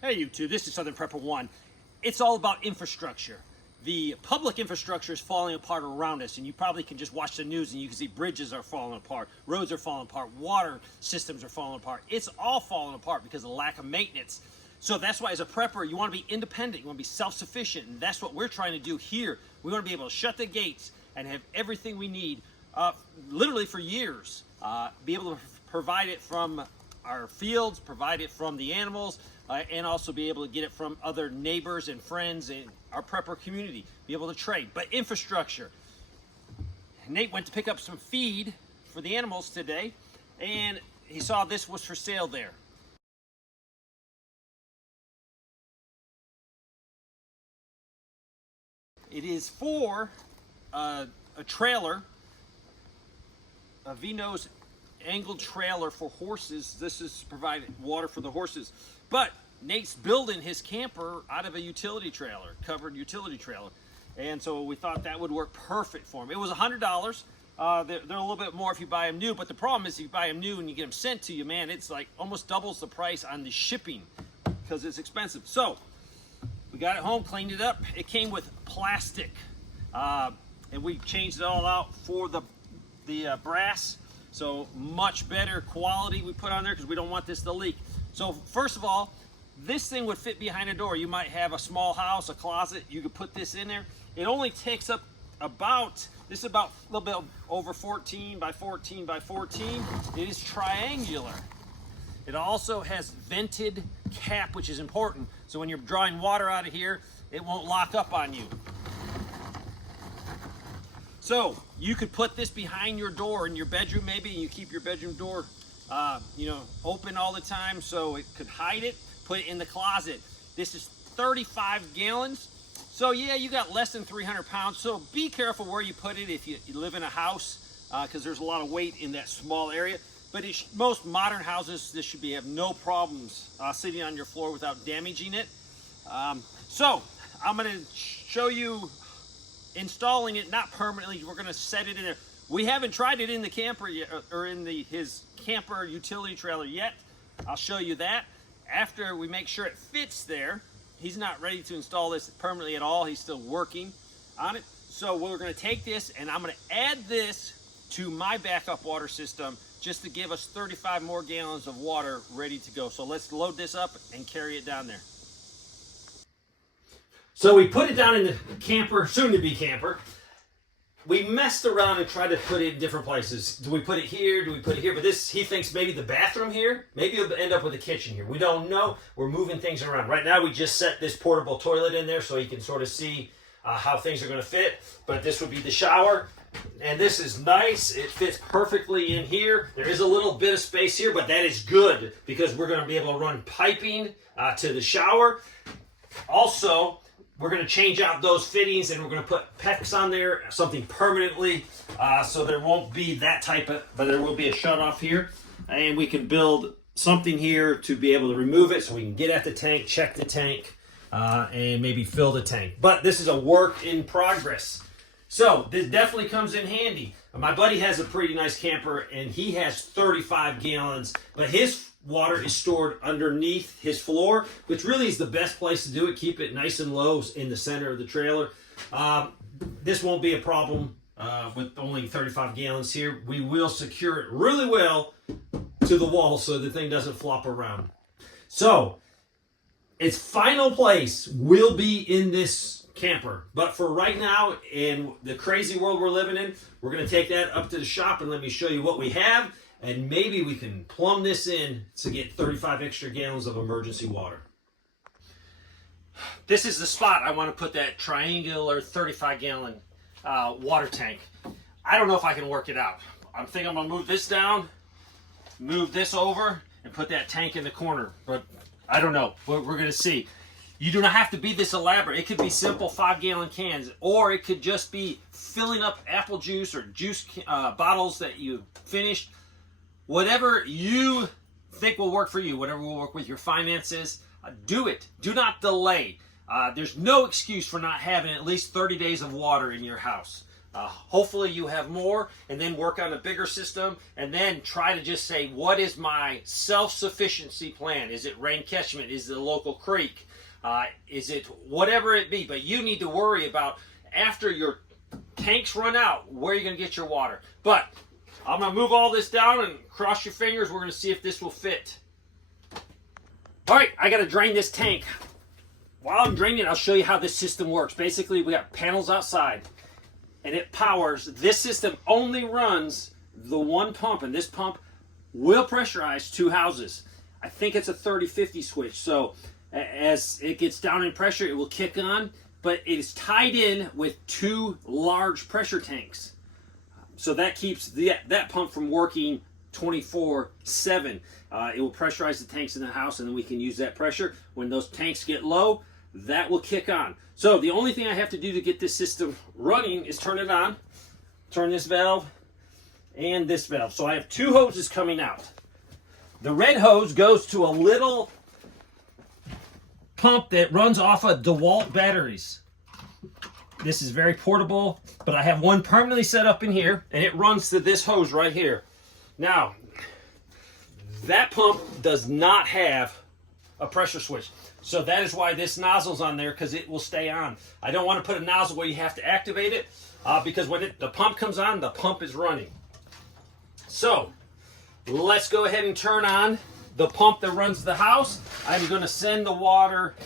Hey YouTube, this is Southern Prepper 1. It's all about infrastructure. The public infrastructure is falling apart around us, and you probably can just watch the news and you can see bridges are falling apart, roads are falling apart, water systems are falling apart. It's all falling apart because of lack of maintenance. So that's why as a prepper, you want to be independent, you want to be self-sufficient, and that's what we're trying to do here. We want to be able to shut the gates and have everything we need literally for years. Be able to provide it from our fields, provide it from the animals, and also be able to get it from other neighbors and friends in our prepper community, be able to trade. But infrastructure. Nate went to pick up some feed for the animals today, and he saw this was for sale there. It is for a trailer, a V-nose angled trailer for horses. This is providing water for the horses. But Nate's building his camper out of a utility trailer, covered utility trailer. And so we thought that would work perfect for him. It was $100. They're a little bit more if you buy them new, but the problem is if you buy them new and you get them sent to you, man, it's like almost doubles the price on the shipping because it's expensive. So we got it home, cleaned it up. It came with plastic, and we changed it all out for the brass. So much better quality we put on there because we don't want this to leak. So first of all, this thing would fit behind a door. You might have a small house, a closet, you could put this in there. It only takes up this is about a little bit over 14 by 14 by 14. It is triangular. It also has vented cap, which is important. So when you're drawing water out of here, it won't lock up on you. So you could put this behind your door in your bedroom maybe, and you keep your bedroom door open all the time so it could hide it. Put it in the closet. This is 35 gallons. So yeah, you got less than 300 pounds. So be careful where you put it if you live in a house because there's a lot of weight in that small area. But most modern houses, this should have no problems sitting on your floor without damaging it. So I'm gonna show you installing it, not permanently. We're gonna set it in there. We haven't tried it in the camper yet, or in his camper utility trailer yet. I'll show you that. After we make sure it fits there, he's not ready to install this permanently at all. He's still working on it. So we're gonna take this and I'm gonna add this to my backup water system just to give us 35 more gallons of water ready to go. So let's load this up and carry it down there. So we put it down in the camper, soon to be camper. We messed around and tried to put it in different places. Do we put it here? Do we put it here? But he thinks maybe the bathroom here. Maybe it'll end up with the kitchen here. We don't know. We're moving things around. Right now we just set this portable toilet in there so he can sort of see how things are going to fit. But this would be the shower. And this is nice. It fits perfectly in here. There is a little bit of space here, but that is good because we're going to be able to run piping to the shower. Also, we're going to change out those fittings and we're going to put PEX on there, something permanently, so there won't be that type of, but there will be a shut off here. And we can build something here to be able to remove it so we can get at the tank, check the tank, and maybe fill the tank. But this is a work in progress. So this definitely comes in handy. My buddy has a pretty nice camper and he has 35 gallons, but his water is stored underneath his floor, which really is the best place to do it. Keep it nice and low in the center of the trailer. This won't be a problem with only 35 gallons here. We will secure it really well to the wall so the thing doesn't flop around. So its final place will be in this camper. But for right now, in the crazy world we're living in, we're going to take that up to the shop and let me show you what we have. And maybe we can plumb this in to get 35 extra gallons of emergency water. This is the spot I want to put that triangular 35-gallon water tank. I don't know if I can work it out. I'm thinking I'm going to move this down, move this over, and put that tank in the corner. But I don't know. We're going to see. You do not have to be this elaborate. It could be simple 5-gallon cans, or it could just be filling up apple juice or juice bottles that you finished. Whatever you think will work for you, whatever will work with your finances, do it. Do not delay. There's no excuse for not having at least 30 days of water in your house. Hopefully you have more, and then work on a bigger system, and then try to just say, what is my self-sufficiency plan? Is it rain catchment? Is it a local creek? Is it whatever it be? But you need to worry about, after your tanks run out, where you're going to get your water. But I'm going to move all this down, and cross your fingers. We're going to see if this will fit. All right, I got to drain this tank. While I'm draining it, I'll show you how this system works. Basically, we got panels outside, and it powers. This system only runs the one pump, and this pump will pressurize 2 houses. I think it's a 30-50 switch, so as it gets down in pressure, it will kick on, but it is tied in with 2 large pressure tanks. So that keeps that pump from working 24/7. It will pressurize the tanks in the house, and then we can use that pressure. When those tanks get low, that will kick on. So the only thing I have to do to get this system running is turn it on, turn this valve, and this valve. So I have 2 hoses coming out. The red hose goes to a little pump that runs off of DeWalt batteries. This is very portable, but I have one permanently set up in here, and it runs to this hose right here. Now, that pump does not have a pressure switch. So that is why this nozzle's on there, because it will stay on. I don't want to put a nozzle where you have to activate it, because when the pump comes on, the pump is running. So let's go ahead and turn on the pump that runs the house. I'm going to send the water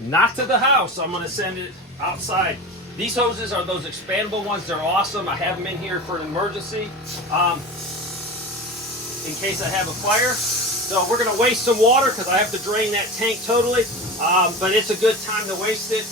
not to the house. I'm going to send it outside. These hoses are those expandable ones. They're awesome. I have them in here for an emergency, in case I have a fire. So we're going to waste some water because I have to drain that tank totally, but it's a good time to waste it.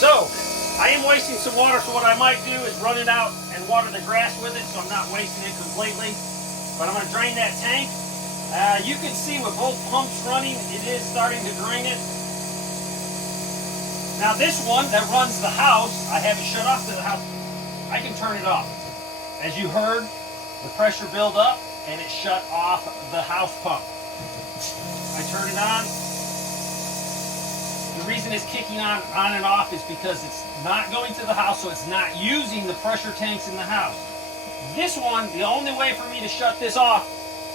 So I am wasting some water, so what I might do is run it out and water the grass with it, so I'm not wasting it completely. But I'm going to drain that tank. You can see with both pumps running, it is starting to drain it. Now this one that runs the house, I have it shut off to the house. I can turn it off. As you heard, the pressure build up and it shut off the house pump. I turn it on. The reason it's kicking on and off is because it's not going to the house, so it's not using the pressure tanks in the house. This one, the only way for me to shut this off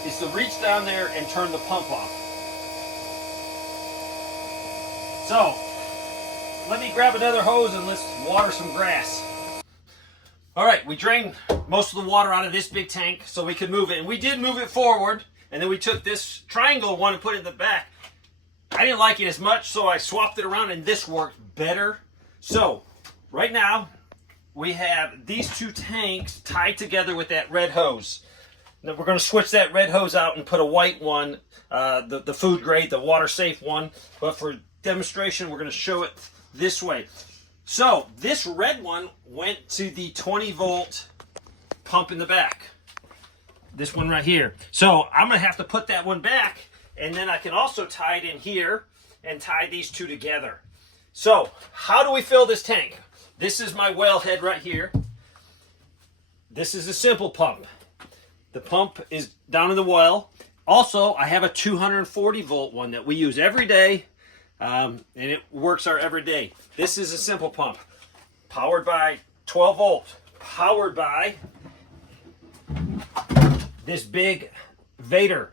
is to reach down there and turn the pump off. So, let me grab another hose and let's water some grass. All right, we drained most of the water out of this big tank so we could move it. And we did move it forward, and then we took this triangle one and put it in the back. I didn't like it as much, so I swapped it around, and this worked better. So, right now, we have these 2 tanks tied together with that red hose. Now we're going to switch that red hose out and put a white one, the food grade, the water safe one. But for demonstration, we're going to show it this way. So, this red one went to the 20-volt pump in the back. This one right here. So, I'm going to have to put that one back. And then I can also tie it in here and tie these 2 together. So, how do we fill this tank? This is my well head right here. This is a simple pump. The pump is down in the well. Also, I have a 240 volt one that we use every day, and it works our every day. This is a simple pump, powered by 12 volt, powered by this big Vader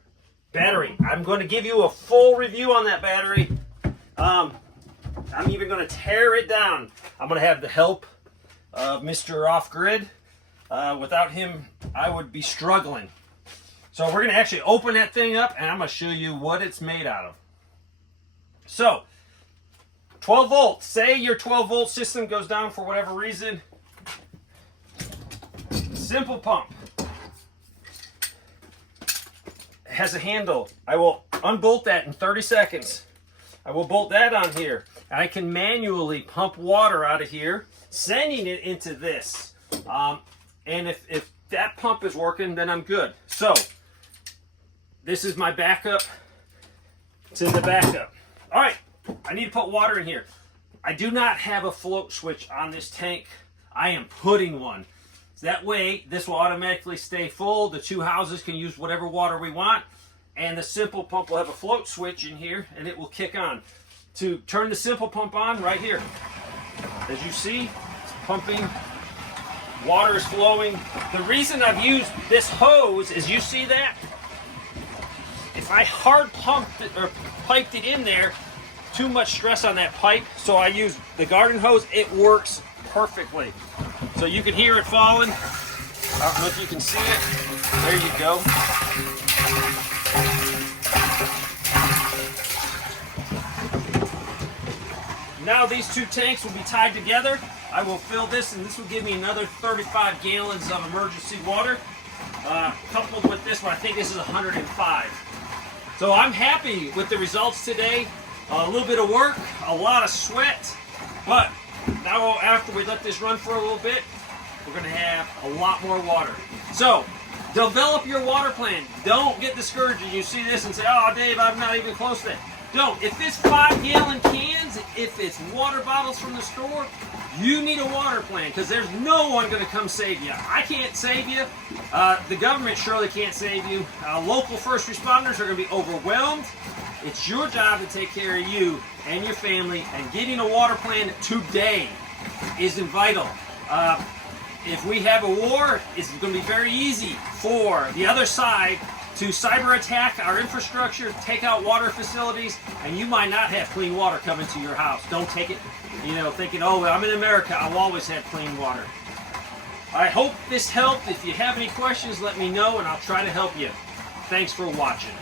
battery. I'm going to give you a full review on that battery. I'm even going to tear it down. I'm going to have the help of Mr. Off-Grid. Without him, I would be struggling. So we're going to actually open that thing up, and I'm going to show you what it's made out of. So, 12 volts. Say your 12 volt system goes down for whatever reason. Simple pump. Has a handle. I will unbolt that in 30 seconds. I will bolt that on here. I can manually pump water out of here, sending it into this. And if that pump is working, then I'm good. So, this is my backup. It's in the backup. All right, I need to put water in here. I do not have a float switch on this tank. I am putting one. So that way, this will automatically stay full. The two houses can use whatever water we want. And the simple pump will have a float switch in here, and it will kick on. To turn the simple pump on, right here. As you see, it's pumping. Water is flowing. The reason I've used this hose is, you see that? If I hard pumped it or piped it in there, too much stress on that pipe, so I use the garden hose. It works perfectly. So you can hear it falling. I don't know if you can see it. There you go. Now these two tanks will be tied together. I will fill this, and this will give me another 35 gallons of emergency water. Coupled with this one, I think this is 105. So I'm happy with the results today. A little bit of work, a lot of sweat, but now after we let this run for a little bit, we're going to have a lot more water. So develop your water plan. Don't get discouraged and you see this and say, oh, Dave, I'm not even close to that. Don't. If it's 5-gallon cans, if it's water bottles from the store, you need a water plan, because there's no one going to come save you. I can't save you. The government surely can't save you. Local first responders are going to be overwhelmed. It's your job to take care of you and your family, and getting a water plan today is vital. If we have a war, it's going to be very easy for the other side to cyber attack our infrastructure, take out water facilities, and you might not have clean water coming to your house. Don't take it, thinking, oh, well, I'm in America, I'll always have clean water. I hope this helped. If you have any questions, let me know, and I'll try to help you. Thanks for watching.